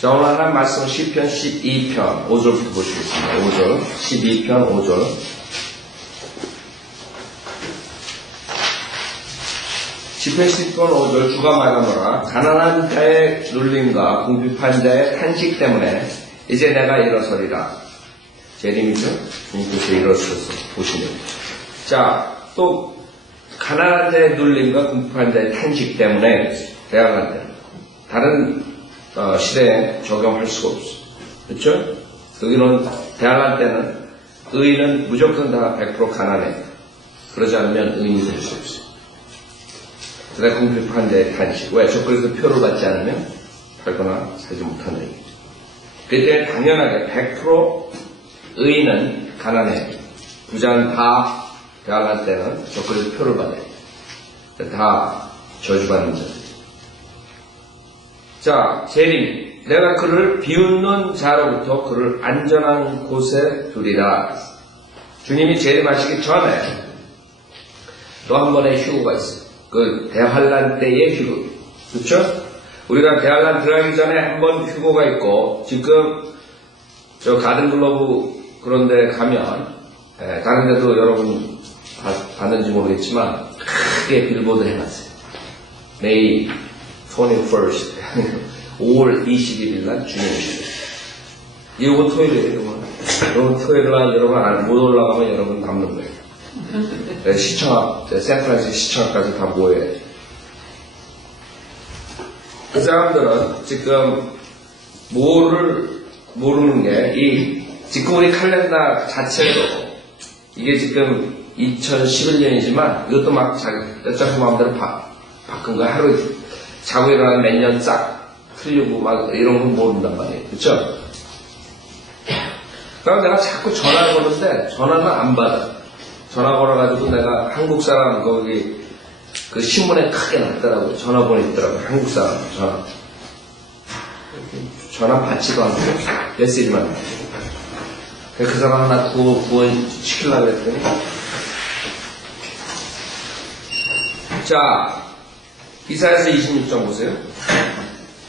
자, 오늘 하나님 말씀 시편 12편 5절부터 보시겠습니다. 5절, 12편 5절. 시편 12편 5절 주가 말하노라. 가난한 자의 눌림과 궁핍한 자의 탄식 때문에 이제 내가 일어서리라. 재림이죠? 주님께서 일어서서 보시면. 자, 또 가난한 자의 눌림과 궁핍한 자의 탄식 때문에 대항할 때 다른 시대에 적용할 수가 없어. 그렇죠? 여기는 대항할 때는 의인은 무조건 다 100% 가난해. 그러지 않으면 의인이 될 수 없어요. 그래서 궁핍한 자의 탄식. 왜? 저거에서 표를 받지 않으면 팔거나 사지 못한다 얘기죠. 그때 당연하게 100% 의인은 가난해. 부자는 다 대항할 때는 저거에서 표를 받아요. 다 저주받는 자들. 자, 재림. 내가 그를 비웃는 자로부터 그를 안전한 곳에 두리라. 주님이 재림하시기 전에 또 한 번의 휴거가 있어요. 그 대환란 때의 휴거. 그렇죠? 우리가 대환란 들어가기 전에 한 번 휴거가 있고, 지금 저 가든글로브 그런데 가면 다른 데도 여러분 봤는지 모르겠지만 크게 빌보드 해놨어요. May 21st 5월 21일 날 주님이시죠. 이번 토요일이에요. 이번 토요일 날 여러분 못 올라가면 여러분 남는 거예요. 시청 앞, 샌프란시스코 시청 앞까지 다 모여야 돼요. 그 사람들은 지금 모르는 게 지금 우리 칼렌더 자체도 이게 지금 2011년이지만 이것도 막 자기 마음대로 바꾼 거야. 하루 자고 일어나면 몇 년 싹 틀리고 막 이런 건 모른단 말이에요. 그쵸? 그래서 내가 자꾸 전화 거는데 전화는 안 받아. 전화 걸어가지고 내가 한국 사람 거기 그 신문에 크게 났더라고요. 전화번호 있더라고요. 한국 사람 전화 받지도 않고 메시지만 나고. 그 사람 하나 구원 시키려고 했더니 자, 이사야서 26장 보세요.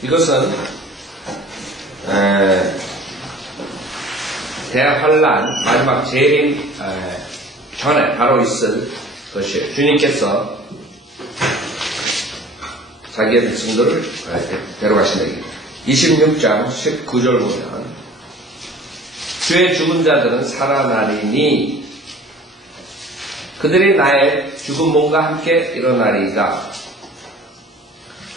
이것은 대환란 마지막 재림 전에 바로 있을 것이에요. 주님께서 자기의 백성들을 데려가신다. 26장 19절 보면 주의 죽은 자들은 살아나리니 그들이 나의 죽은 몸과 함께 일어나리이다.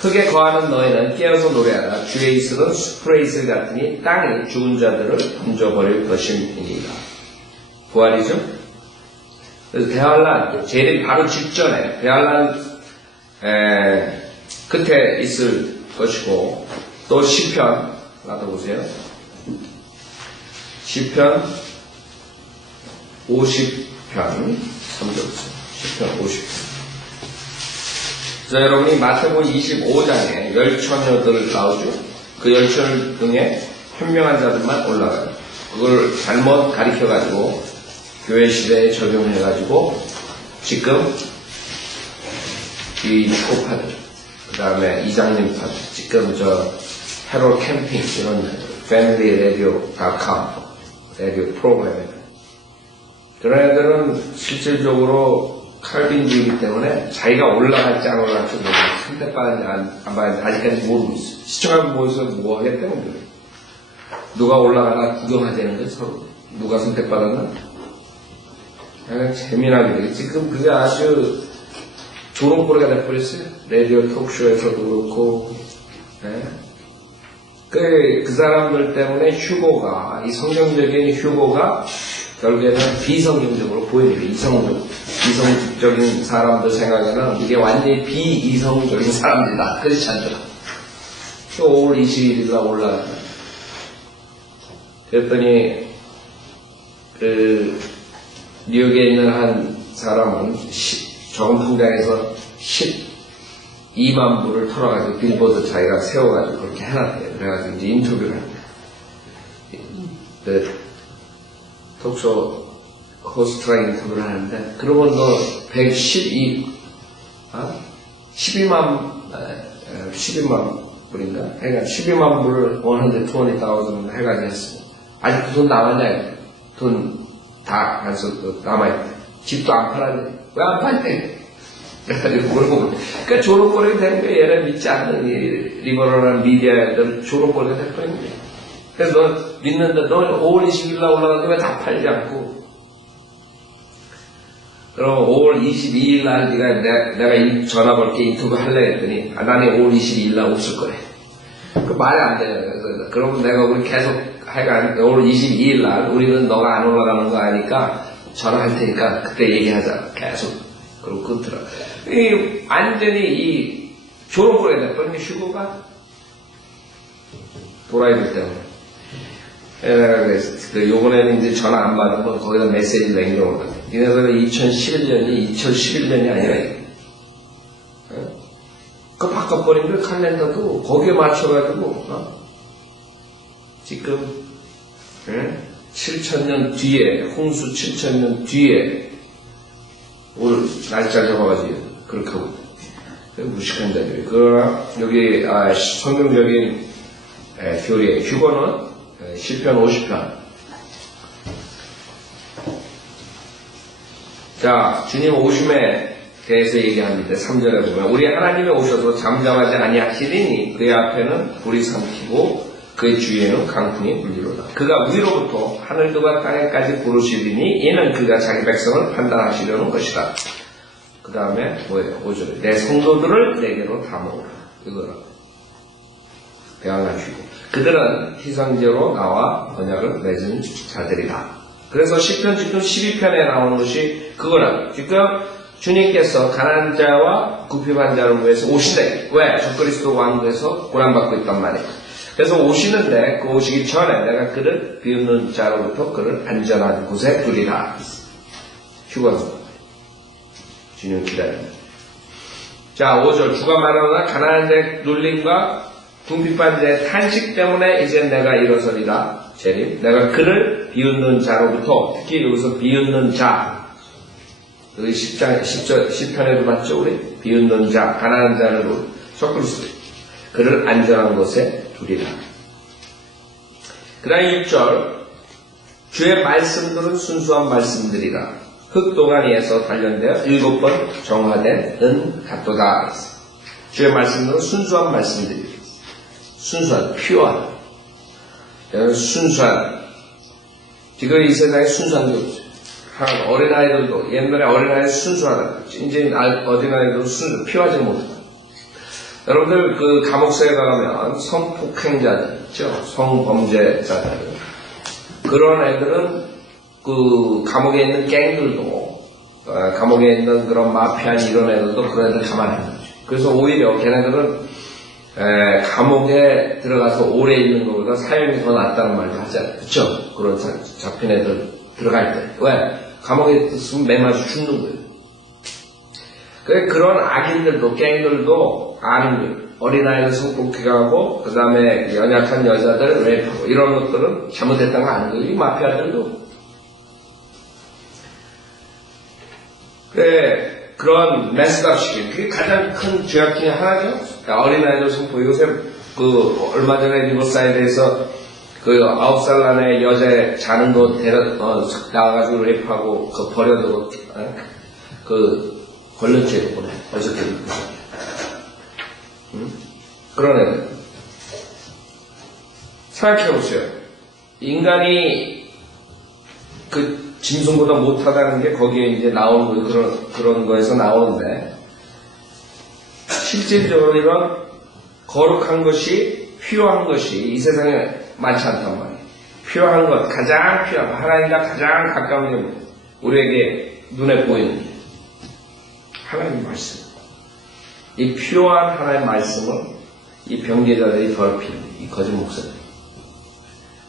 흙에 거하는 너희는 깨어서 노래하라. 주의 이슬은 숲의 이슬 같으니 땅이 죽은 자들을 던져버릴 것임이니라. 부활이죠? 그래서 대환란, 재림 바로 직전에 대환란 끝에 있을 것이고, 또 시편 놔둬보세요. 시편 50편 3절 시편 50편. 자, 여러분이 마태복음 25장에 열처녀들 나오죠. 그 열처녀 등에 현명한 자들만 올라가요. 그걸 잘못 가리켜가지고 교회 시대에 적용해가지고 지금 이 초파들, 그 다음에 이장님 파들, 지금 저 해롤 캠핑 이런 familyradio.com 라디오 프로그램에 그런 애들은 실질적으로 칼빈주의이기 때문에 자기가 올라갈지 안 올라갈지 모르고 선택받았는지 안 받았는지 아직까지 모르고 있어. 시청하고 모여서 뭐 하겠다는 거예요. 누가 올라가나 구경하자는 거예요. 서로. 누가 선택받았나? 약간 재미나게 되게 지금 그게 아주 조롱거리가 돼버렸어요. 라디오 톡쇼에서도 그렇고. 네. 그 사람들 때문에 휴거가, 이 성경적인 휴거가 결국에는 비성경적으로 보이는 거예요. 이성적인 사람들 생각에는 이게 완전히 비이성적인 사람들이다. 그렇지 않죠? 또 5월 21일 날 올라가요. 그랬더니 뉴욕에 있는 한 사람은 저금 통장에서 12만 불을 털어가지고 빌보드 자기가 세워가지고 그렇게 해놨대요. 그래가지고 이제 인터뷰를 합니다. 톡쇼 호스트랑 인터뷰를 하는데, 그러면 너 12만 불인가? 그러니까 12만 불을 120,000 해가지고 했습니다. 아직도 돈 남았냐? 돈 다 남아있대. 집도 안 팔았네. 왜 안 팔대? 그래가지고 물어보고. 그러니까 조롱거리가 되는 거야. 얘네 믿지 않는 이 리버럴한 미디어들 조롱거리가 될 거야. 그래서 너 믿는다. 너 5월 20일 날 올라가는데 왜 다 팔지 않고? 그럼 5월 22일 날 내가 전화 걸게 인터뷰 할래 했더니 나는 5월 22일 날 없을 거래. 그 말이 안 돼요. 그러면 내가 우리 계속 하여간 5월 22일 날 우리는 너가 안 올라가는 거 아니까 전화할 테니까 그때 얘기하자. 계속. 그러고 끊더라. 완전히 이 조롱거리가 됐거든요. 휴고가 도라이들 때문에. 요번에는 이제 전화 안 받으면 거기다 메시지 남겨오거든. 니네들은 2011년이 아니라 이게. 그 바꿔버린 그 칼렌더도 거기에 맞춰가지고, 지금, 7,000년 뒤에, 홍수 7,000년 뒤에, 올 날짜 잡아가지고, 그렇게 하고 있다. 무식한 자들. 여기, 성경적인 교리의 휴거는, 시편 50편. 자, 주님 오심에 대해서 얘기합니다. 3절에 보면 우리 하나님이 오셔서 잠잠하지 아니하시리니 그의 앞에는 불이 삼키고 그의 주위에는 강풍이 불리로다. 그가 위로부터 하늘들과 땅에까지 부르시리니 이는 그가 자기 백성을 판단하시려는 것이다. 그 다음에 뭐예요? 5절에 내 성도들을 내게로 다 모으라. 이거라. 배양하시고 그들은 희생제로 나와 언약을 맺은 자들이다. 그래서 시편 지금 12편에 나오는 것이 그거라. 지금 주님께서 가난한 자와 구피한 자를 위해서 오시되 왜? 적그리스도 왕국에서 고난받고 있단 말이에요. 그래서 오시는데 그 오시기 전에 내가 그를 비웃는 자로부터 그를 안전한 곳에 두리라. 휴거서 주님 기다립니다. 자 5절 주가 말하노라 가난한 자의 눌림과 궁핍한 자의 탄식 때문에 이제 내가 일어서리라. 재림 내가 그를 비웃는 자로부터 특히 여기서 비웃는 자 여기 10편에도 봤죠 우리? 비웃는 자 가난한 자를 적그리스도 그를 안전한 곳에 두리라. 그 다음 6절 주의 말씀들은 순수한 말씀들이라 흙도가니에서 단련되어 7번 정화된 은 같도다. 주의 말씀들은 순수한 말씀들이라. 순수한, 퓨어한. 순수한. 지금 이 세상에 순수한 게 없어요. 어린아이들도, 옛날에 어린아이들 순수하다. 이제 어린아이들도 퓨어하지 못하다. 여러분들 그 감옥서에 가면 성폭행자들 있죠? 성범죄자들. 그런 애들은 그 감옥에 있는 갱들도, 감옥에 있는 그런 마피아 이런 애들도 그런 애들 가만히 있는 거죠. 그래서 오히려 걔네들은 감옥에 들어가서 오래 있는 것보다 사형이 더 낫다는 말도 하잖아요. 그쵸? 그런 잡힌 애들 들어갈 때. 왜? 감옥에 있으면 매맞아 죽는 거예요. 그런 악인들도, 갱들도 아는 거예요. 어린아이를 성폭행하고, 그 다음에 연약한 여자들 랩하고, 이런 것들은 잘못했다는 거 아는 거예요. 이 마피아들도. 그런 메스업 시킨 그게 가장 큰 죄악 중에 하나죠. 어린아이들 성폭 요새 얼마 전에 리버사이드에서 9살 안에 여자 자는 거 나와가지고 랩하고 버려두고 권력죄로 보내 어저께 그런 애들 생각해보세요. 인간이 짐승보다 못하다는 게 거기에 이제 나오는 거예요. 그런 거에서 나오는데, 실질적으로 이런 거룩한 것이, 필요한 것이 이 세상에 많지 않단 말이에요. 필요한 것, 가장 필요한 것, 하나님과 가장 가까운 게 뭐예요? 우리에게 눈에 보이는 게. 하나님 말씀. 이 필요한 하나님의 말씀을 이 병제자들이 더럽히는 이 거짓 목사들.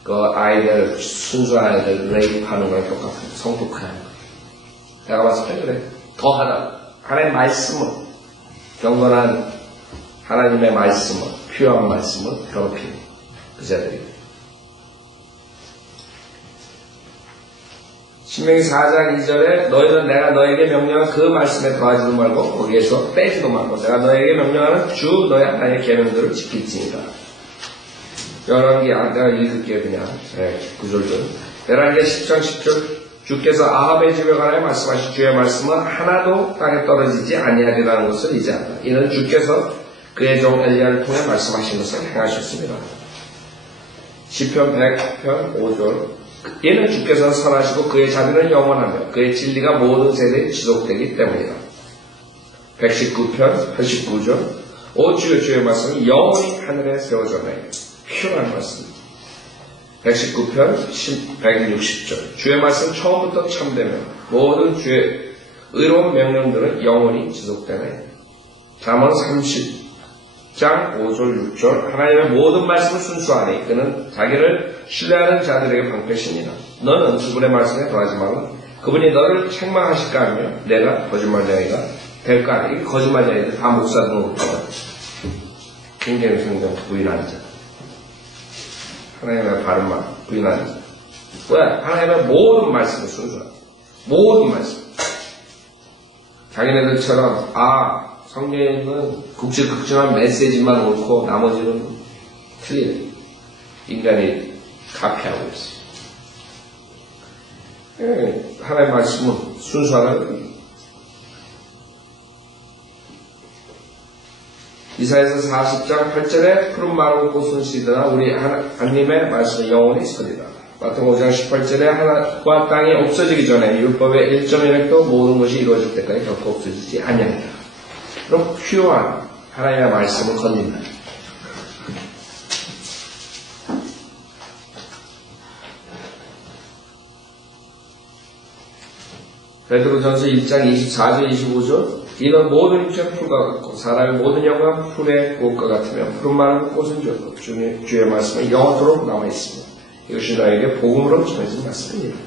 그 아이들, 순수한 아이들 레이프하는 거랑 똑같은 성폭행하는 거. 내가 봤을 때 그래. 더 하다. 하나님의 말씀을, 경건한 하나님의 말씀을, 필요한 말씀을 더럽히는 그 자들이. 신명기 4장 2절에 너희는 내가 너에게 명령한 그 말씀에 더하지도 말고 거기에서 빼지도 말고 내가 너에게 명령하는 주 너희 하나님의 계명들을 지킬지니라. 열왕기 내가 읽을게요 그냥 구절들. 열왕기 10장 10절 주께서 아합의 집에 관하여 말씀하신 주의 말씀은 하나도 땅에 떨어지지 아니하리라는 것을 이제 안다. 이는 주께서 그의 종 엘리야를 통해 말씀하신 것을 행하셨습니다. 시편 100편 5절 이는 주께서 선하시고 그의 자비는 영원하며 그의 진리가 모든 세대에 지속되기 때문이다. 119편 89절 오 주여 주의 말씀은 영원히 하늘에 세워졌나이다. 훌륭한 말씀입니다. 119편 160절 주의 말씀 처음부터 참되며 모든 주의 의로운 명령들은 영원히 지속되나이다. 잠언 30장 5절 6절 하나님의 모든 말씀을 순수하니 그는 자기를 신뢰하는 자들에게 방패십니다. 너는 그분의 말씀에 더하지 말라. 그분이 너를 책망하실까 하며 내가 거짓말쟁이가 될까? 이 거짓말쟁이들 다 목사 등록하다. 굉장히 성경 부인하는 자. 하나님의 바른 말 부인하는 자. 왜? 하나님의 모든 말씀을 순수하다. 모든 말씀. 자기네들처럼 성경에 있는 굵직굵직한 메시지만 옳고 나머지는 틀린 인간이 카피하고 있어요. 하나님의 말씀은 순수하다는 거예요. 이사야서 40장 8절에 푸른 마른 꽃은 시드나 우리 하나님의 말씀은 영원히 서리라. 마태복음 5장 18절에 하나님과 땅이 없어지기 전에 율법의 1.1획도 모든 것이 이루어질 때까지 결코 없어지지 아니하리라. 그럼 퓨어한 하나님의 말씀을 건진다. 베드로전서 1장 24절 25절 이는 모든 육체는 풀과 같고 사람의 모든 영광은 풀의 꽃과 같으며 푸른 마른 꽃은 좋고 주의 말씀은 영원토록 남아있습니다. 이것이 너에게 복음으로 전해진 말씀입니다.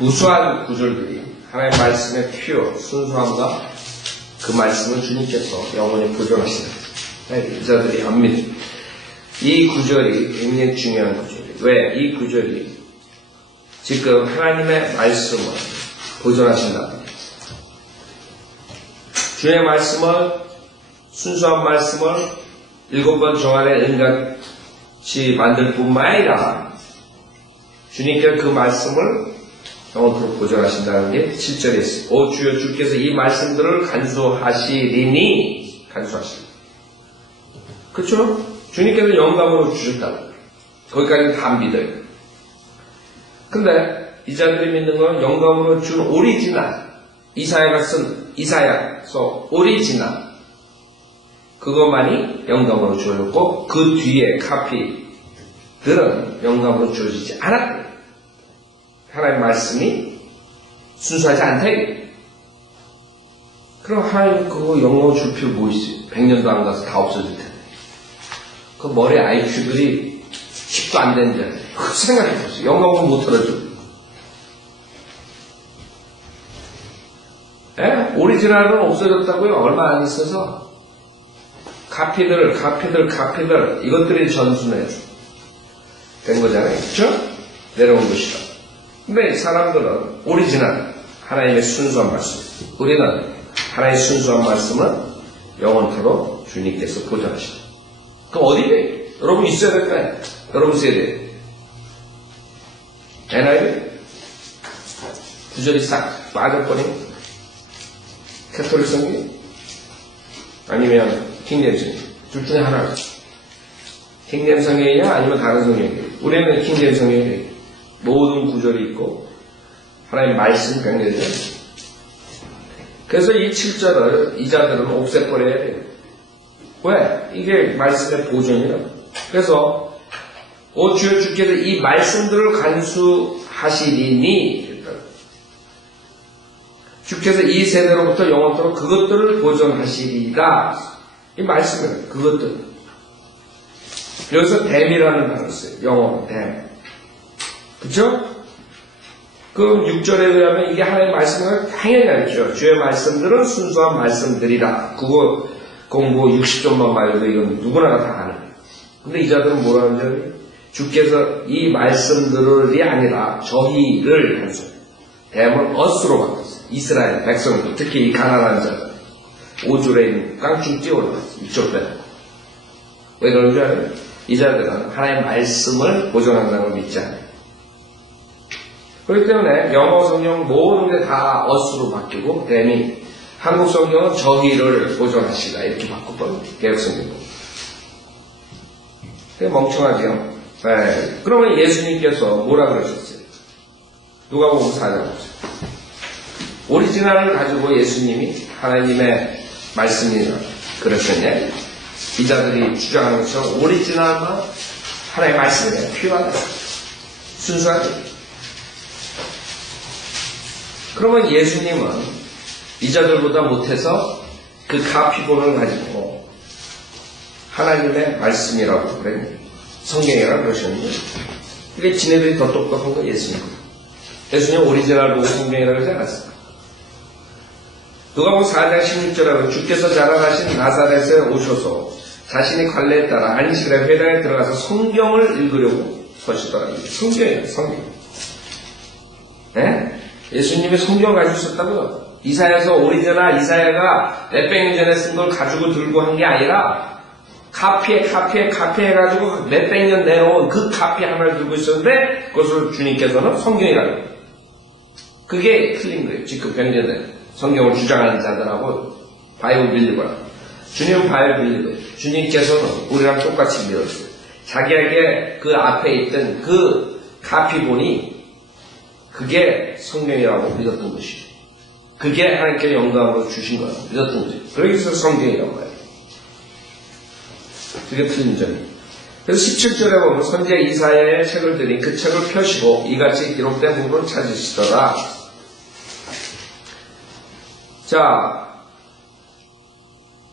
우수한 구절들이 하나님의 말씀의 퓨어, 순수함과 그 말씀을 주님께서 영원히 보존하신다. 이자들이 안 믿어. 이 구절이 굉장히 중요한 구절이에요. 왜? 이 구절이 지금 하나님의 말씀을 보존하신다. 주의 말씀을 순수한 말씀을 7번 정안에 은같이 만들 뿐만 아니라 주님께서 그 말씀을 영원토록 보존하신다는 게 7절에 있어요. 오 주여 주께서 이 말씀들을 간수하시리니 간수하시리. 그렇죠? 주님께서 영감으로 주셨다고. 거기까지는 다 믿어요. 근데 이자들이 믿는 건 영감으로 준 오리지널, 이사야가 쓴 이사야서 오리지널 그것만이 영감으로 주어졌고 그 뒤에 카피들은 영감으로 주어지지 않았대요. 하나님의 말씀이 순수하지 않다. 그럼 하나님 그거 영감으로 줄 필요 뭐 있어요? 100년도 안 가서 다 없어질 텐데. 그 머리 IQ들이 10도 안 되는데 생각해보세요. 영감으로 못 들어줘. 오리지널은 없어졌다고요? 얼마 안 있어서 카피들 이것들이 전순에 된 거잖아요. 그렇죠? 내려온 것이다. 근데 사람들은 오리지널 하나님의 순수한 말씀, 우리는 하나님의 순수한 말씀은 영원토록 주님께서 보존하신다. 그럼 어디 돼? 여러분 있어야 될 거 아니에요? 여러분 세대 NIV 구절이 싹 빠져버린 캐톨릭 성경 아니면 킹제임스 성경 둘 중에 하나. 킹제임스 성경이냐 아니면 다른 성경이냐. 우리는 킹제임스 성경이 모든 구절이 있고 하나님의 말씀 병렬이죠. 그래서 이 7절을 이자들은 없애버려야 돼요. 왜? 이게 말씀의 보존이라고. 그래서 오 주여 주께서 이 말씀들을 간수하시리니 주께서 이 세대로부터 영원토록 그것들을 보존하시리라. 이 말씀이에요. 그것들. 여기서 댐이라는 단어를 써요. 영원 댐. 그쵸? 그 6절에 의하면 이게 하나님의 말씀을 당연히 알죠. 주의 말씀들은 순수한 말씀들이라. 그거 공부 60점만 말해도 이건 누구나 다 아는 거예요. 근데 이자들은 뭐라 하는지 주께서 이 말씀들이 아니라 저희를 단순 대물 어스로 바꿨어요. 이스라엘 백성들, 특히 이 가난한 자들, 오줄에 있는 깡충 뛰어 올라갔어요. 이쪽 빼고. 왜 그런 줄 알아요? 이 자들은 하나님의 말씀을 보존한다는 걸 믿지 않아요. 그렇기 때문에 영어 성경 모든 게 다 어스로 바뀌고, 대미 한국 성경은 저희를 보존하시다 이렇게 바꿨거든요. 개혁 성경도. 그게 멍청하죠. 네. 그러면 예수님께서 뭐라 그러셨어요? 누가복음 4장 보세요. 오리지널을 가지고 예수님이 하나님의 말씀이라 그러셨냐? 기자들이 주장하는 것처럼 오리지널만 하나님의 말씀이 필요하다. 순수하게. 그러면 예수님은 이자들보다 못해서 그 가피본을 가지고 하나님의 말씀이라고 그래. 성경이라고 그러셨는데, 그게 지네들이 더 똑똑한 거 예수님. 예수님 오리지널 보고 성경이라고 하지 않았어요. 누가복음 4장 16절에 주께서 자라나신 나사렛에 오셔서 자신이 관례에 따라 안식일에 회당에 들어가서 성경을 읽으려고 서시더라. 성경이에요, 성경. 네? 예수님이 성경을 가지고 있었다고요. 이사야서 오리지널 이사야가 몇백 년 전에 쓴 걸 가지고 들고 한 게 아니라 카피에 해가지고 몇백 년 내려온 그 카피 하나를 들고 있었는데 그것을 주님께서는 성경이라고 해요. 그게 틀린 거예요. 지금 변제된 성경을 주장하는 자들하고 바이블 빌리버라. 주님은 바이블 빌리버. 주님께서는 우리랑 똑같이 믿었어요. 자기에게 그 앞에 있던 그 카피본이 그게 성경이라고 믿었던 것이죠. 그게 하나님께 영광으로 주신 거라고 믿었던 거죠. 그래서 성경이라고 해요. 그게 틀린 점이에요. 그래서 17절에 보면 선지자 이사야의 책을 들이 그 책을 펴시고 이같이 기록된 부분을 찾으시더라. 자,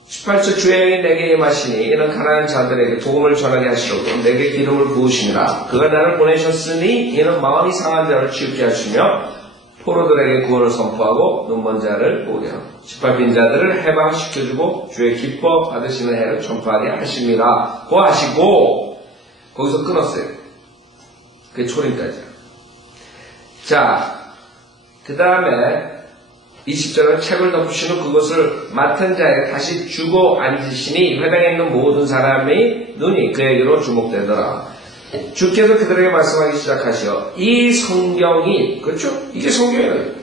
18절 주의 영이 내게 임하시니 이는 가난한 자들에게 복음을 전하게 하시려고 내게 기름을 부으시니라. 그가 나를 보내셨으니 이는 마음이 상한 자를 치유케 하시며 포로들에게 구원을 선포하고 눈먼 자를 보게 하고 짓밟힌 자들을 해방시켜주고 주의 기뻐 받으시는 해를 전파하게 하십니다. 고하시고 거기서 끊었어요. 그게 초림까지야. 자, 그 다음에 20절은 책을 덮으시는 그것을 맡은 자에 다시 주고 앉으시니 회당에 있는 모든 사람의 눈이 그에게로 주목되더라. 주께서 그들에게 말씀하기 시작하시어 이 성경이, 그렇죠? 이게 성경이에요.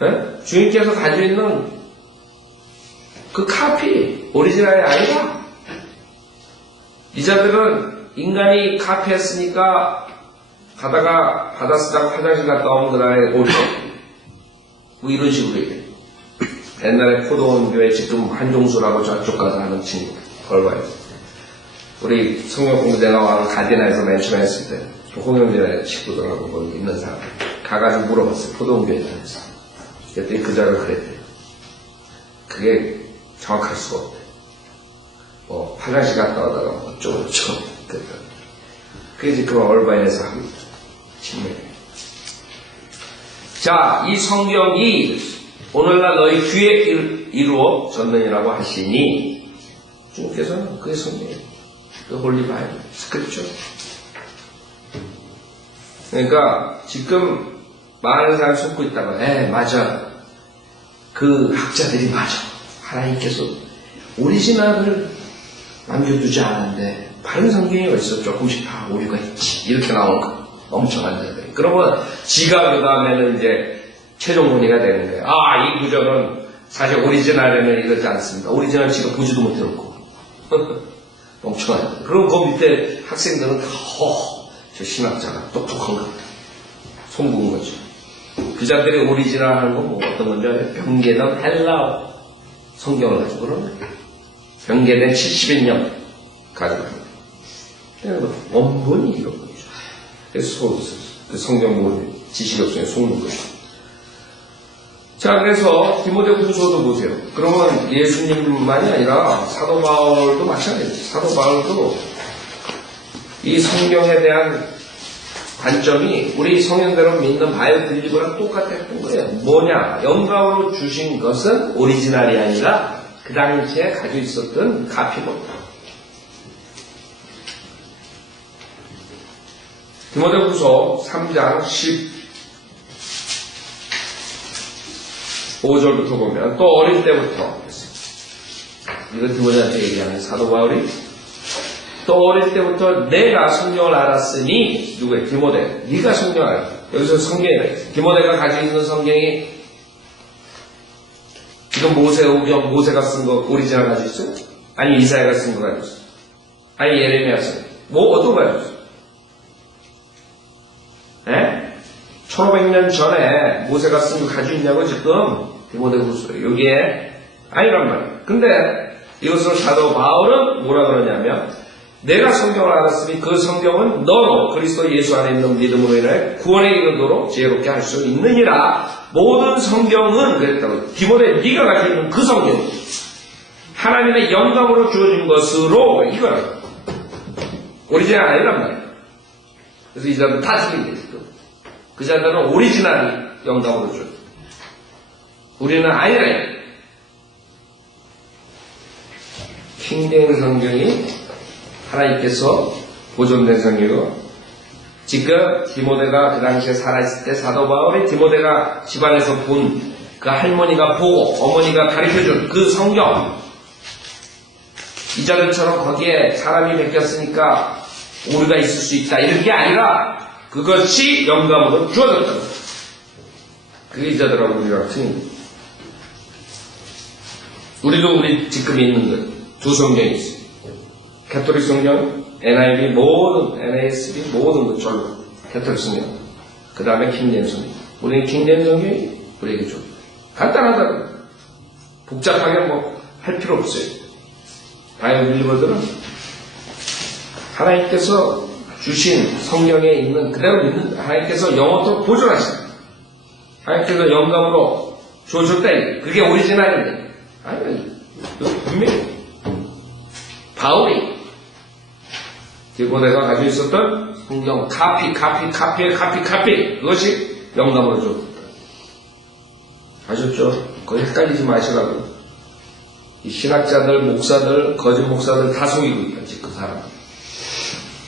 네? 주님께서 가지고 있는 그 카피, 오리지널이 아니라 이 자들은 인간이 카피했으니까 가다가 바다 쓰다가 화장실 갔다 오는 그날에 오리지널 뭐 이런 식으로 얘기해요. 옛날에 포도원 교회 지금 한종수라고 저쪽 가서 하는 친구 벌봐요. 우리 성경 공부 내가 와서 가디나에서 맨 처음에 했을 때 홍영진의 친구들하고 거기 있는 사람 가가지고 물어봤어요. 포도원 교회 다녔어. 그랬더니 그 자가 그랬대요. 그게 정확할 수가 없대. 뭐 화장실 갔다 오다가 뭐 어쩌고 그랬다. 그게 지금 얼바인에서 하고 있죠. 친구예요. 자, 이 성경이 오늘날 너희 귀에 이루어졌느니라고 하시니 주님께서는 그게 성경이에요. 그 홀리 바이블, 스크립처. 그러니까 지금 많은 사람이 속고 있다가 맞아. 그 학자들이 맞아. 하나님께서 오리지널을 남겨두지 않았는데 다른 성경이 어디서 조금씩 다 오류가 있지. 이렇게 나오는 거. 엄청난 자들. 그러면 지가 그 다음에는 이제 최종 논의가 되는 거예요. 이 구절은 사실 오리지널에는 이렇지 않습니다. 오리지널 지가 보지도 못해놓고. 멍청하죠. 그럼 그 밑에 학생들은 저 신학자가 똑똑한 거 송구한 거죠. 그 자들이 오리지널 하는 건 뭐 어떤 건지 알아요? 변개된 헬라어 성경을 가지고 그러는 거예요. 변개된 70년 가지고 그러는 거예요. 원본이 이런 거죠. 그래서 성경 모르는 지식이 없으면 속는 거죠. 자, 그래서 디모데후서도 보세요. 그러면 예수님만이 아니라 사도 바울도 마찬가지예요. 사도 바울도 이 성경에 대한 관점이 우리 성경대로 믿는 바이블 빌리버랑 똑같았던 거예요. 뭐냐? 영감으로 주신 것은 오리지널이 아니라 그 당시에 가지고 있었던 카피본. 디모데후서 3장 15절부터 보면 또 어릴 때부터 이거 디모데한테 얘기하는 사도 바울이 또 어릴 때부터 내가 성경을 알았으니 누구야? 디모데. 네가 성경을 알았다. 여기서 성경이래. 디모데가 가지고 있는 성경이 지금 모세가 쓴 거 오리지널 가지고 있어요? 아니 이사야가 쓴 거 가지고 있어요? 아니 예레미야 쓴 거? 뭐 어떤 거 가지고 있어요? 1500년 전에 모세가 쓴 거 가지고 있냐고 지금 디모데후서 여기에 아니란 말이에요. 근데 이것을 사도 바울은 뭐라 그러냐면 내가 성경을 알았으니 그 성경은 너로 그리스도 예수 안에 있는 믿음으로 인해 구원에 이르도록 지혜롭게 할 수 있느니라. 모든 성경은 그랬다고. 디모데 네가 가지고 있는 그 성경 하나님의 영감으로 주어진 것으로 이거라. 오리지널 아니란 말이에요. 그래서 이 자들은 다 틀린 게 있어. 그 자들은 오리지널이 영감으로 줘. 우리는 아니라. 킹제임스 성경이 하나님께서 보존된 성경이고 지금 디모데가 그 당시에 살아있을 때 사도 바울이 디모데가 집안에서 본 그 할머니가 보고 어머니가 가르쳐준 그 성경 이 자들처럼 거기에 사람이 베꼈으니까 오류가 있을 수 있다 이런 게 아니라 그것이 영감으로 주어졌다. 그게 이 자들하고 우리랑 틀린. 우리도 우리 지금 있는 두 성경이 있어요. 캐톨릭 성경, NIV 모든, NASB 모든 것 절로 캐톨릭 성경. 그 다음에 킹제임스 성경. 우리는 킹제임스 성경이 우리에게 좋아. 간단하다고. 복잡하게 뭐 할 필요 없어요. 바이블 빌리버들은 하나님께서 주신 성경에 있는 그대로 믿는 하나님께서 영어도 보존하신다. 하나님께서 영감으로 주어줬다. 그게 오리지널인데. 아니, 분명히 바울이 디모데가 가지고 있었던 성경 카피 그것이 영감으로 줬다. 아셨죠? 거기 헷갈리지 마시라고. 이 신학자들, 목사들, 거짓 목사들 다 속이고 있다. 지금 그 사람.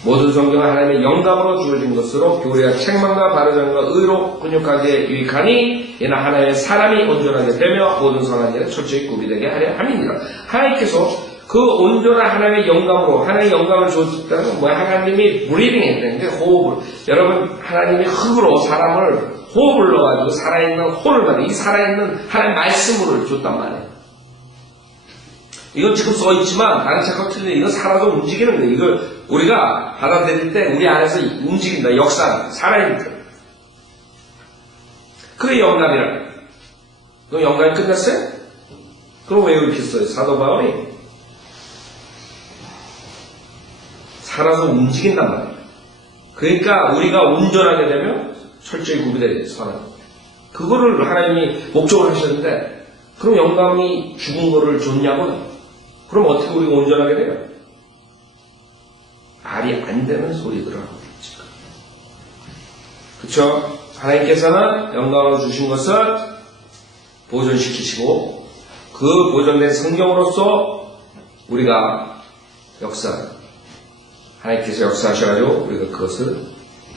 모든 성경은 하나님의 영감으로 주어진 것으로 교리와 책망과 바르장과 의로 근육하게 유익하니 이는 하나님의 사람이 온전하게 되며 모든 선한 일에 철저히 구비되게 하려 함이니라. 하나님께서 그 온전한 하나님의 영감으로 하나님의 영감을 주었다는 건 뭐야? 하나님이 브리딩 했는데 호흡을 여러분 하나님이 흙으로 사람을 호흡을 넣어가지고 살아있는 혼을 받아 이 살아있는 하나님의 말씀으로 줬단 말이에요. 이건 지금 써있지만 다른 책하고 틀리네. 이건 살아서 움직이는 거예요. 이걸 우리가 받아들일 때 우리 안에서 움직인다. 역사 살아있는 거예요. 그게 영감이라. 그럼 영감이 끝났어요? 그럼 왜 이렇게 써요? 사도 바울이 살아서 움직인단 말이에요. 그러니까 우리가 온전하게 되면 철저히 구비되게 선한. 그거를 하나님이 목적을 하셨는데 그럼 영감이 죽은 거를 줬냐고요? 그럼 어떻게 우리가 온전하게 돼요? 말이 안 되는 소리들을 하고 있죠. 그쵸? 하나님께서는 영감을 주신 것을 보존시키시고 그 보존된 성경으로서 우리가 하나님께서 역사하셔가지고 우리가 그것을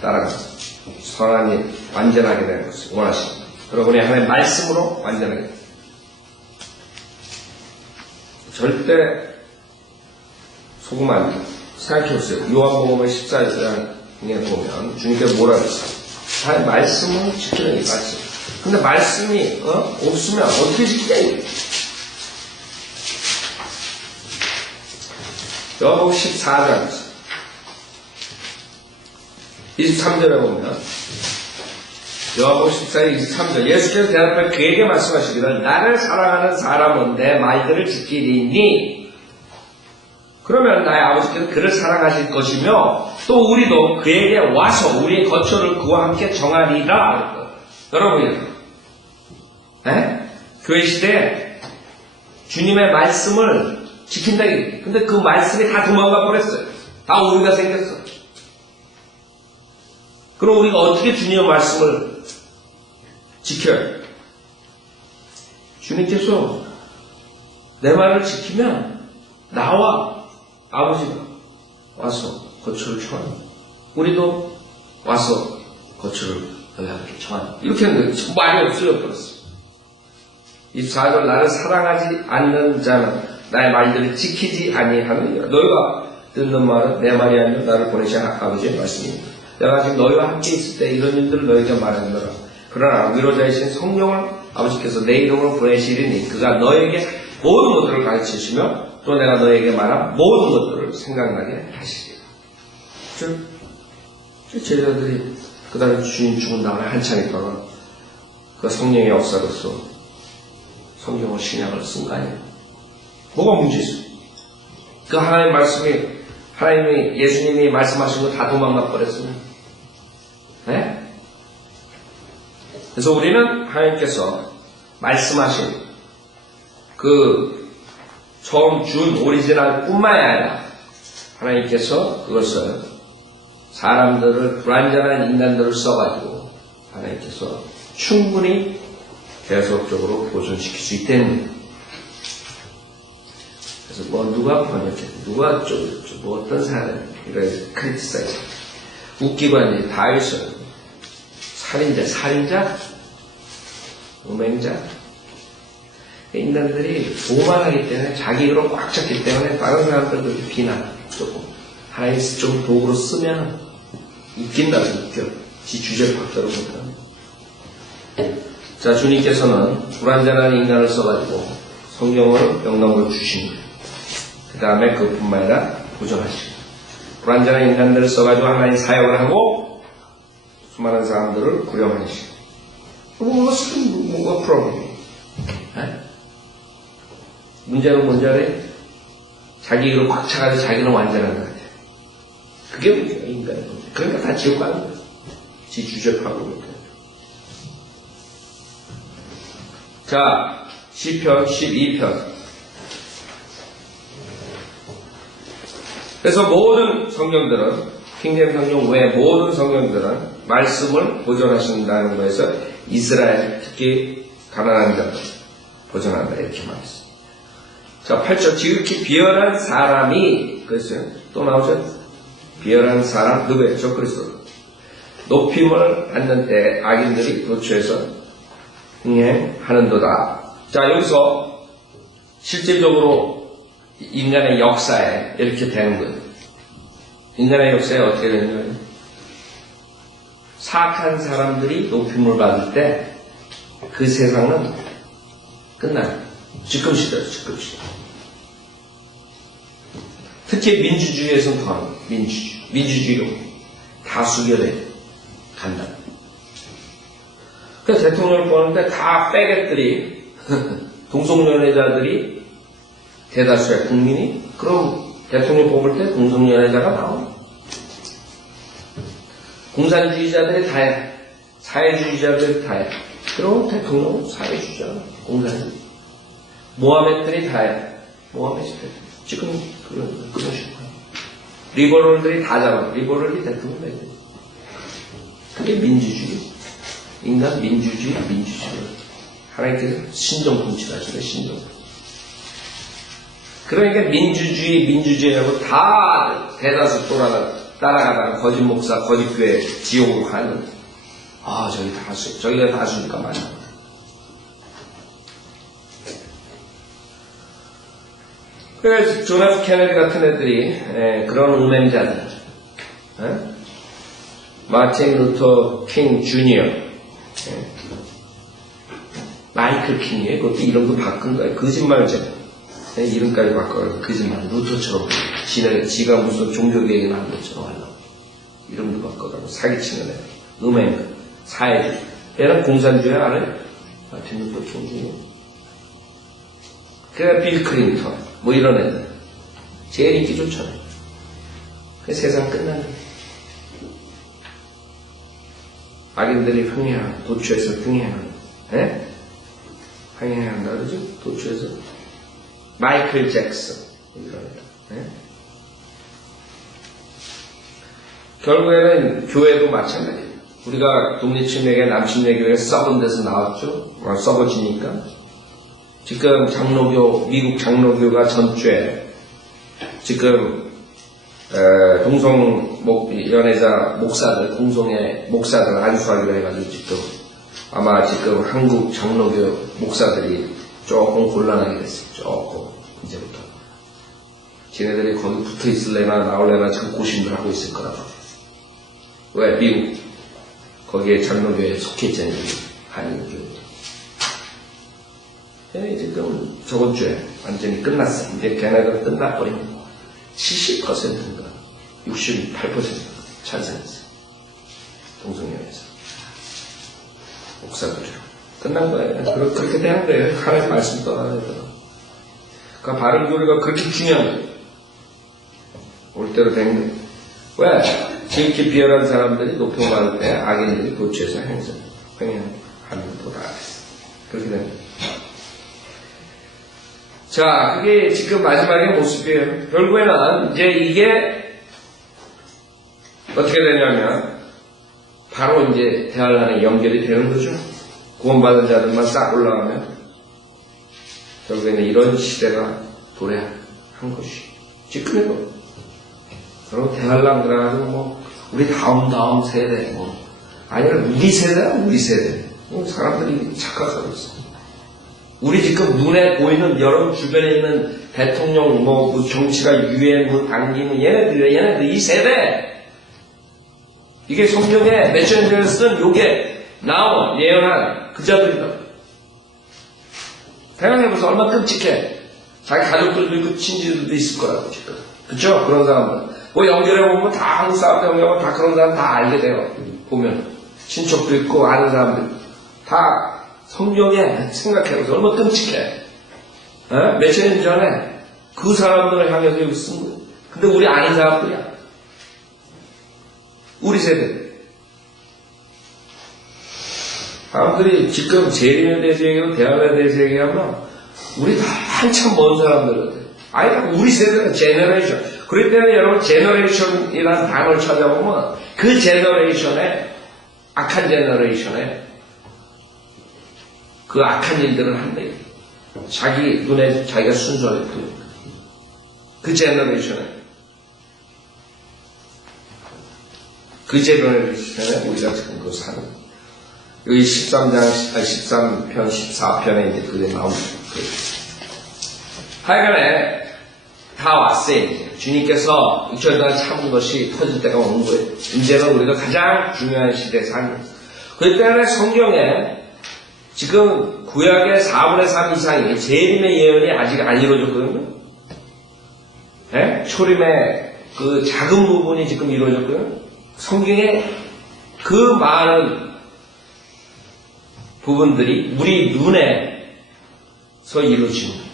따라가서 선한 일, 완전하게 되는 것을 원하십니다. 여러분이 하나님의 말씀으로 완전하게 됩니다. 절대 속으면 안 돼요. 생각해보세요. 요한복음 14장에 보면 주님께서 뭐라 그랬어요? 하나님의 말씀을 지키는 게 말씀. 근데 말씀이 없으면 어떻게 지키냐 이게. 요한복음 14장 23절에 보면 요한복음 14장 23절 예수께서 대답하여 그에게 말씀하시기를 나를 사랑하는 사람은 내 말들을 지키리니 그러면 나의 아버지께서 그를 사랑하실 것이며 또 우리도 그에게 와서 우리의 거처를 그와 함께 정하리라. 여러분이 교회 시대에 주님의 말씀을 지킨다. 근데 그 말씀이 다 도망가 버렸어요. 다 오류가 생겼어. 그럼 우리가 어떻게 주님의 말씀을 지켜요? 주님께서 내 말을 지키면 나와 아버지가 와서 거처를 청합니다. 우리도 와서 거처를 너희에게 정하라. 이렇게 했는데 말이 없어져 버렸어. 24절 나를 사랑하지 않는 자는 나의 말들을 지키지 아니하느니라. 너희가 듣는 말은 내 말이 아니라 나를 보내신 아버지의 말씀입니다. 내가 지금 너희와 함께 있을 때 이런 일들을 너희에게 말하노라. 그러나 위로자이신 성령을 아버지께서 내 이름으로 보내시리니 그가 너에게 모든 것들을 가르치시며 또 내가 너에게 말한 모든 것들을 생각나게 하시리라. 제자들이 그 다음에 주인 죽은 다음에 한참 있다가 그 성령의 역사로서 성경을 신약을 쓴 거 아니에요? 뭐가 문제 있어요? 그 하나님의 말씀이 하나님이 예수님이 말씀하신 거 다 도망가 버렸어요. 네? 그래서 우리는 하나님께서 말씀하신 그 처음 준 오리지널 뿐만이 아니라 하나님께서 그것을 사람들을 불완전한 인간들을 써가지고 하나님께서 충분히 계속적으로 보존시킬 수 있다는 거예요. 그래서 뭐 누가 번역해, 누가 어쩌고 뭐 어떤 사람이 이런 크리티사이즈 웃기고 하니 다 있어요. 살인자, 음행자. 인간들이 오만하기 때문에 자기 의로 꽉 찼기 때문에 다른 사람들도 비난 조금 하나님 좀 도구로 쓰면 웃긴다고 웃겨. 지 주제를 바꿔도 못하네. 자, 주님께서는 불완전한 인간을 써가지고 성경을 명령으로 주신 거예요. 그 다음에 그뿐만 아니라 보존하시고 불완전한 인간들을 써가지고 하나님 사역을 하고 수많은 사람들을 구령하시고 뭐가 프로그램이에요? 문제는 뭔지알아요? 자기 이로 꽉 차가지고 자기는 완전한 것 같아요. 그게 문제예요, 인간의 문제. 그러니까 다 지옥 가는 거예요. 지 주제파고 그러니까. 자, 시편 12편. 그래서 모든 성경들은, 킹제임 성경 외 모든 성경들은 말씀을 보존하신다는 거에서 이스라엘, 특히 가난한 자들 보존한다 이렇게 말했어요. 자, 8절. 지극히 비열한 사람이, 그랬어요. 또 나오죠? 비열한 사람, 누구예요? 저 그리스도. 높임을 받는 때 악인들이 도처에서 흥행하는도다. 자, 여기서 실질적으로 인간의 역사에 이렇게 되는 거예요. 인간의 역사에 어떻게 되느냐. 사악한 사람들이 높임을 받을 때 그 세상은 끝나요. 지금 시대죠, 지금 시대. 특히 민주주의에서는 더합니다. 민주주의로 다수결에 간다. 그래서 대통령을 뽑는데 다 빼객들이, 동성연애자들이 대다수야, 국민이. 그럼 대통령 뽑을 때 동성연애자가 나와. 공산주의자들이 다해. 사회주의자들이 다해. 그럼 대통령은 사회주의자가 공산주의. 모하메들이 다해. 모하메들. 지금 그런 식으로. 리버럴들이 다 잡아. 리버럴이 대통령 돼. 그게 민주주의. 인간 민주주의. 하나님께서 신정통치를 하시네, 신정통치. 그러니까 민주주의하고 다 대다수 따라가다가 거짓 목사, 거짓 교회 지옥으로 가는. 아, 저기가 다수니까 많아. 그래서 존 케네디 같은 애들이 그런 음행자들, 마틴 루터 킹 주니어, 마이클 킹이에요. 그것도 이름도 바꾼 거예요. 거짓말이죠. 이름까지 바꿔서 거짓말. 루터처럼 지가 무슨 종교 얘기 나는 것처럼 하려고 이름도 바꿔가지고 사기치는 애. 음행, 사회주의. 얘는 공산주의 알아요? 마틴 루터 킹 주니어. 그래 빌 클린턴 뭐 이런 애들 제일 인기 좋잖아요. 그 세상 끝나는 악인들이 흥행하는 도처에서 흥행하는 흥행한다 그러죠? 도처에서 마이클 잭슨 이런 애들. 결국에는 교회도 마찬가지예요. 우리가 독립침례교회 남침례교회 썩은 데서 나왔죠. 썩어지니까 지금 미국 장로교가 전주에 지금 동성연애자 목사들, 공성의 목사들 안수하기로 해가지고 아마 지금 한국 장로교 목사들이 조금 곤란하게 됐어요. 조금 이제부터. 쟤네들이 거기 붙어 있을래나 나올래나 지금 고심을 하고 있을 거라고. 왜? 미국. 거기에 장로교에 속해 있잖아요. 한인교. 지금 저번 주에 완전히 끝났어. 이제 걔네들 끝나버리면 70%인가 68%가 찬성했어요. 동성연애자. 목사들이요. 끝난 거예요. 그렇게 되는 거예요. 하나님 말씀 떠나야 돼요. 그러니까 바른교리가 그렇게 중요한 거예요. 올 대로 된 거예요. 왜? 지극히 비열한 사람들이 높여받을 때 악인들이 도취해서 횡행하는 보다. 그렇게 되는 거예요. 자, 그게 지금 마지막의 모습이에요. 결국에는 이제 이게 어떻게 되냐면 바로 이제 대환란에 연결이 되는 거죠. 구원받은 자들만 싹 올라가면 결국에는 이런 시대가 도래한 것이 지금에도 그리고 대환란 그래가지고 우리 다음 세대 아니라 우리 세대야 우리 세대 사람들이 착각하고 있어. 우리 지금 눈에 보이는 여러분 주변에 있는 대통령 정치가 유엔 당기는 얘네들 이 세대 이게 성경에 몇천 년을 쓴 요게 나온 예언한 그 자들이다. 생각해보세요. 얼마나 끔찍해. 자기 가족들도 있고 친지들도 있을 거라고 지금. 그쵸? 그런 사람들. 연결해보면 다 한국 사람들 연결하면 다 그런 사람 다 알게 돼요. 보면 친척도 있고 아는 사람들 다 성경에 생각해보세요. 얼마나 끔찍해. 몇천 년 전에 그 사람들을 향해서 여기 쓴 거예요. 근데 우리 아닌 사람들이야. 우리 세대. 사람들이 지금 재림에 대해서 얘기하고 대안에 대해서 얘기하면 우리 다 한참 먼 사람들거든. 아니, 우리 세대는 제너레이션. 그럴 때는 여러분 제너레이션이라는 단어를 찾아보면 그 제너레이션에 악한 제너레이션에 그 악한 일들을 한대. 자기 눈에 자기가 순수하게 보입니다. 그 제너레이션에 우리가 지금 그거 사는 여기 13편, 14편에 이제 그게 나옵니다. 하여간에 다 왔어요. 이제. 주님께서 2000년 동안 참은 것이 터질 때가 오는 거예요. 이제는 우리가 가장 중요한 시대에 사는 거예요. 그렇기 때문에 성경에 지금 구약의 4분의 3 이상이 재림의 예언이 아직 안 이루어졌거든요. 네? 초림의 그 작은 부분이 지금 이루어졌고요. 성경에 그 많은 부분들이 우리 눈에서 이루어지는 거예요.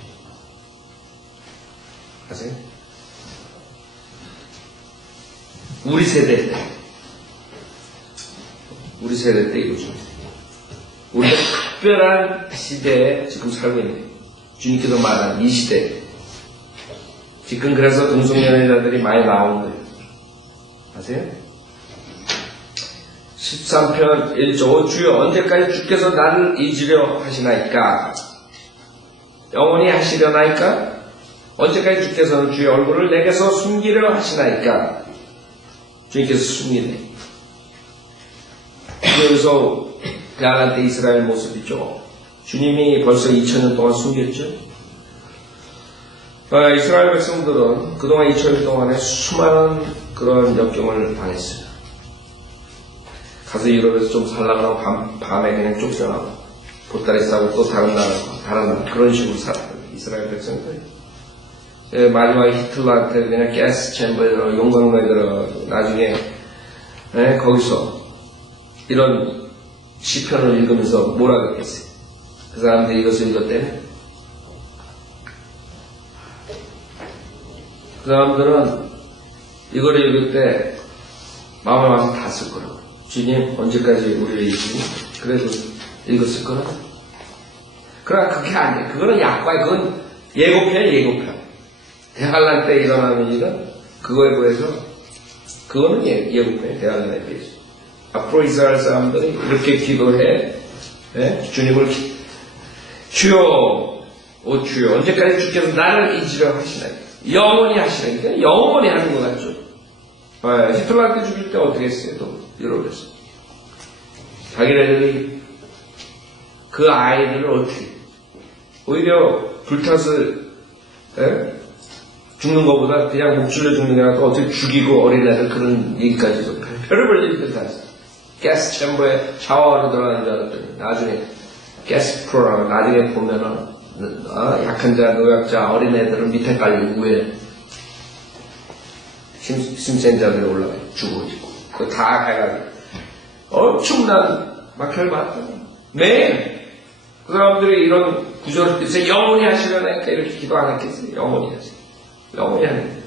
아세요? 우리 세대 때 이루어집니다. 우리가 특별한 시대에 지금 살고 있는 거예요. 주님께서 말한 이 시대. 지금 그래서 동성연애자들이 많이 나오는 거예요. 아세요? 13편 1절 주여 언제까지 주께서 나를 잊으려 하시나이까? 영원히 하시려나이까? 언제까지 주께서는 주의 얼굴을 내게서 숨기려 하시나이까? 주님께서 숨기네. 여기서 대안할 때 이스라엘 모습이죠. 주님이 벌써 2000년 동안 숨겼죠. 이스라엘 백성들은 그동안 2000년 동안에 수많은 그런 역경을 당했어요. 가서 유럽에서 좀 살라고 하고 밤에 그냥 쫓겨나고 보따리 싸고 또 다른 나라 그런 식으로 살아요. 이스라엘 백성들이. 마지막에 히틀러한테 그냥 가스 챔버에 용광로에 들어 나중에 거기서 이런 시편을 읽으면서 뭐라 그랬겠어요? 그 사람들이 이것을 읽었대요. 그 사람들은 이걸 읽을 때 마음에 와서 다 쓸 거라고. 주님 언제까지 우리를 잊으니? 그래도 읽었을 거라고. 그러나 그게 안 돼. 그거는 약과야. 그건 예고편이야. 대환란 때 일어나는 일은 그거에 비해서 그거는 예고편이야. 대환란에 비해서. 앞으로 이스라엘 사람들이 이렇게 기도해. 주님을 주여 오 주여 언제까지 주께서 나를 잊으려 하시나요? 영원히 하시라니까 영원히 하는 것 같죠. 히틀러한테 죽일 때 어떻게 했어요? 또 이러면서 자기네들이 그 아이들을 어떻게 오히려 불타서 죽는 것보다 그냥 목줄려 죽는 게 낫고 어떻게 죽이고 어린애들 그런 얘기까지도 별의별 얘기들 다 했어요. 가스 챔버에 샤워하러 들어가는 줄 알았더니 나중에 가스 프로라고 나중에 보면은 약한 자, 노약자, 어린애들은 밑에 깔리고 위에 심센자들이 올라가 죽어지고 그거 다 해가지고 엄청난 막혀를 받았다. 매일 그 사람들이 이런 구조를 뜻해 영원히 하시려니까 이렇게 기도 안 했겠어요. 영원히 하세요. 영원히 하는 거예요.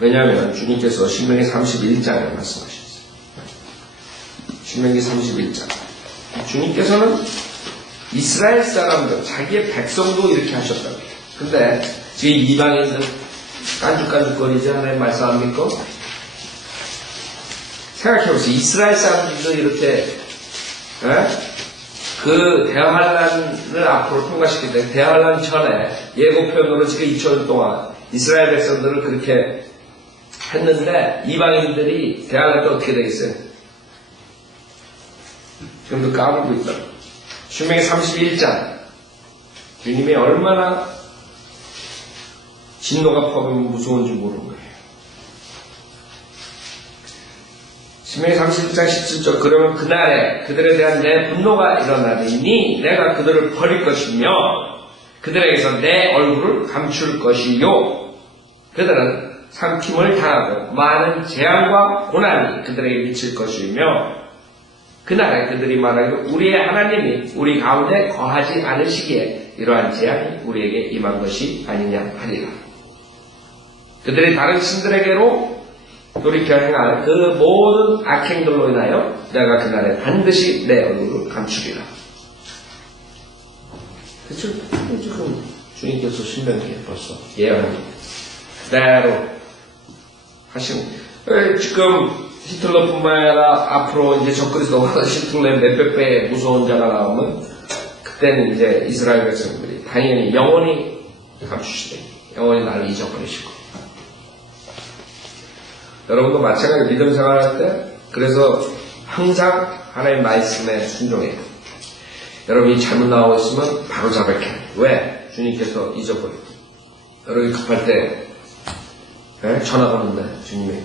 왜냐하면 주님께서 신명기 31장에 말씀하셨어요. 신명기 31장. 주님께서는 이스라엘 사람들, 자기의 백성도 이렇게 하셨다고. 근데 지금 이방인들 깐죽깐죽거리지 하나님 말씀 안 믿고 생각해보세요. 이스라엘 사람들도 이렇게 그 대환란을 앞으로 통과시킬 때 대환란 전에 예고편으로 지금 2000년 동안 이스라엘 백성들을 그렇게 했는데 이방인들이 대환란 때 어떻게 되겠어요? 지금도 까불고 있다. 신명기 31장 주님이 얼마나 진노가 퍼부면 무서운지 모르는 거예요. 신명기 31장 17절 그러면 그날에 그들에 대한 내 분노가 일어나리니 내가 그들을 버릴 것이며 그들에게서 내 얼굴을 감출 것이요 그들은 삼킴을 당하고 많은 재앙과 고난이 그들에게 미칠 것이며 그날에 그들이 말하기를 우리의 하나님이 우리 가운데 거하지 않으시기에 이러한 재앙이 우리에게 임한 것이 아니냐 하리라. 그들이 다른 신들에게로 돌이켜 행할 그 모든 악행들로 인하여 내가 그날에 반드시 내 얼굴을 감추리라. 그쵸? 지금 주님께서 신명기에 벌써 예언합니다. 그대로 하시는 지금 히틀러뿐만 아니라 앞으로 이제 적그리스도가 히틀러의 몇백 배의 무서운 자가 나오면 그때는 이제 이스라엘 백성들이 당연히 영원히 감추시되 영원히 나를 잊어버리시고 여러분도 마찬가지로 믿음 생활할 때 그래서 항상 하나님의 말씀에 순종해요. 여러분이 잘못 나오고 있으면 바로 잡을게. 왜? 주님께서 잊어버리고 여러분이 급할 때 전화가 오는데 주님이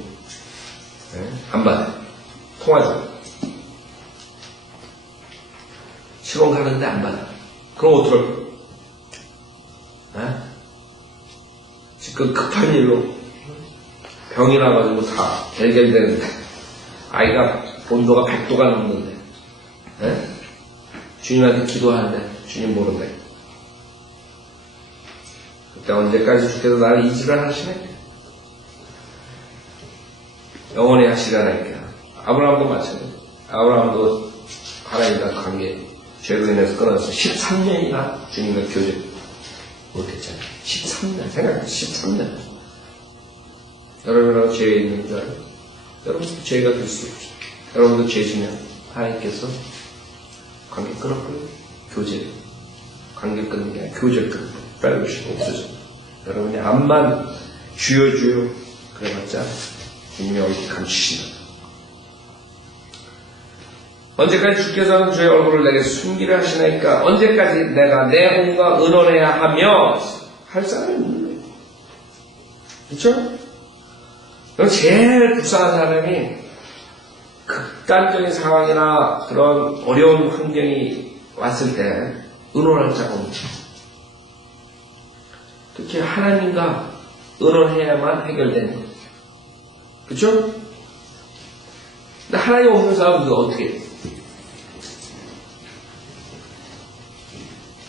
안 받아요. 통화 중. 시간 가는데 안 받아. 그럼 어떡할 거야? 지금 급한 일로 병이 나가지고 다 결결되는데 아이가 본도가 100도가 넘는데 주님한테 기도하는데 주님 모른대. 그때 언제까지 주께서 나를 잊으라 하시네? 영원히 하시라니까. 아브라함도 마찬가지예요. 아브라함도 하나님과 관계 죄로 인해서 끊어서 13년이나 주님과 교제 못했잖아요. 13년 생각해요. 13년. 여러분은 죄에 있는 줄 알아요? 여러분도 죄가 될 수 없죠. 여러분도 죄 지면 하나님께서 관계 끊었고요. 교제 관계 끊는 게 아니라 교제를 끊고 빼놓으시고 없어져. 여러분이 암만 주여 주여 그래봤자 주님이 얼굴 감추신다. 언제까지 주께서는 주의 얼굴을 내게 숨기려 하시나이까? 언제까지 내가 내 혼과 의논해야 하며 할 사람이 있는 거예요. 그렇죠? 그럼 제일 불쌍한 사람이 극단적인 상황이나 그런 어려운 환경이 왔을 때 의논할 자가 없는 거예요. 특히 하나님과 의논해야만 해결되는 거예요. 그쵸? 근데 하나님 없는 사람은 어떻게 해요?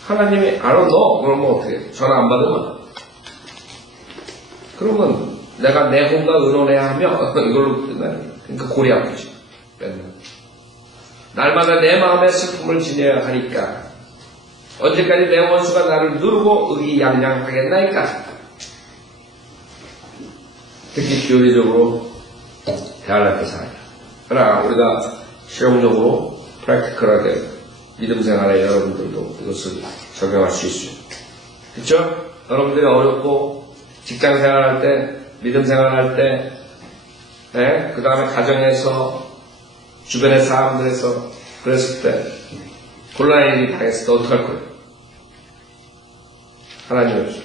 하나님이 알아 너? 그러면 어떻게 해요? 전화 안 받으면? 그러면 내가 내 혼과 의논해야 하며 이걸로 끝나는 거예요. 그러니까 골이 아프지. 날마다 내 마음의 슬픔을 지내야 하니까 언제까지 내 원수가 나를 누르고 의기양양하겠나이까? 특히 교리적으로 대안할 살아야. 그러나 우리가 실용적으로 프랙티컬하게 믿음 생활에 여러분들도 이것을 적용할 수 있어요. 그렇죠? 여러분들이 어렵고 직장 생활할 때, 믿음 생활할 때, 그 다음에 가정에서, 주변의 사람들에서 그랬을 때, 곤란한 일이 당했을 때 어떡할 거예요? 하나님 없이.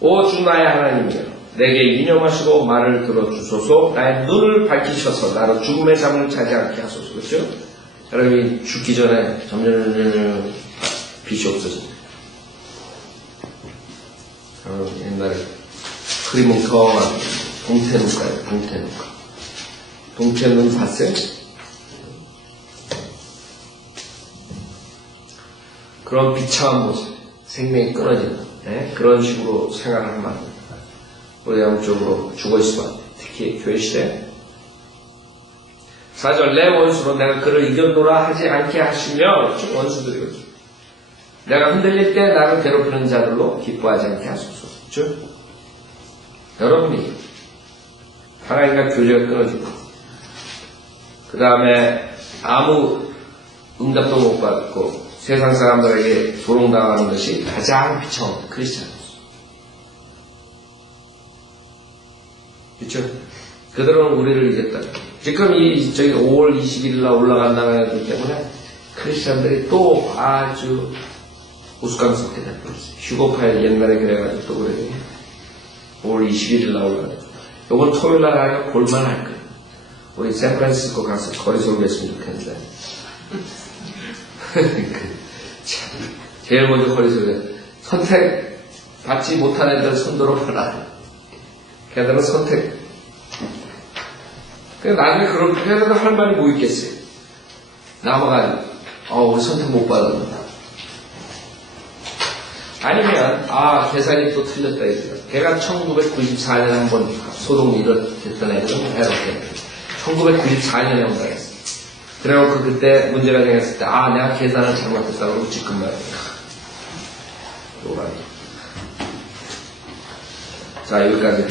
오 주 나의 하나님이여 내게 유념하시고 말을 들어주소서. 나의 눈을 밝히셔서 나로 죽음의 잠을 자지 않게 하소서. 그렇죠? 여러분이 죽기 전에 점점 빛이 없어집니다. 여러분 옛날에 그림은 경험한 동태눈가예요. 동태눈가. 동태눈 봤어요? 그런 비참한 모습, 생명이 끊어지는 그런 식으로 생활을 하면 안 됩니다. 우리 영적으로 죽어있으면 특히 교회 시대 4절 내 원수로 내가 그를 이겼노라 하지 않게 하시며 원수들이거든요. 내가 흔들릴 때 나를 괴롭히는 자들로 기뻐하지 않게 하소서. 즉 여러분이 하나님과 교제가 끊어지고 그 다음에 아무 응답도 못 받고 세상 사람들에게 조롱당하는 것이 가장 비참한 크리스찬. 그렇죠? 그들은 우리를 이겼다. 지금 저기 5월 20일 날 올라간다는 것 때문에 크리스찬들이 또 아주 우스꽝스럽게 됐어요. 휴거 파일 옛날에 그래가지고 또 그래요. 5월 21일 날 올라가요. 요번 토요일 날 하면 볼만할 거예요. 우리 샌프란시스코 가서 거리 설교했으면 좋겠는데. 참, 제일 먼저 거리 설교. 선택 받지 못한 애들 손들어 봐라. 걔들은 선택. 나중에 그런 걔들은 할 말이 뭐 있겠어요? 남아가지고 우리 선택 못 받았는다. 아니면 계산이 또 틀렸다 이거야. 걔가 1994년에 한번 소동 일었던 애들은 해롭게 1994년에 온다 했어. 그래놓고 그때 문제가 생겼을 때 내가 계산을 잘못했다고 지금 말이야. 요거라니. 자 여기까지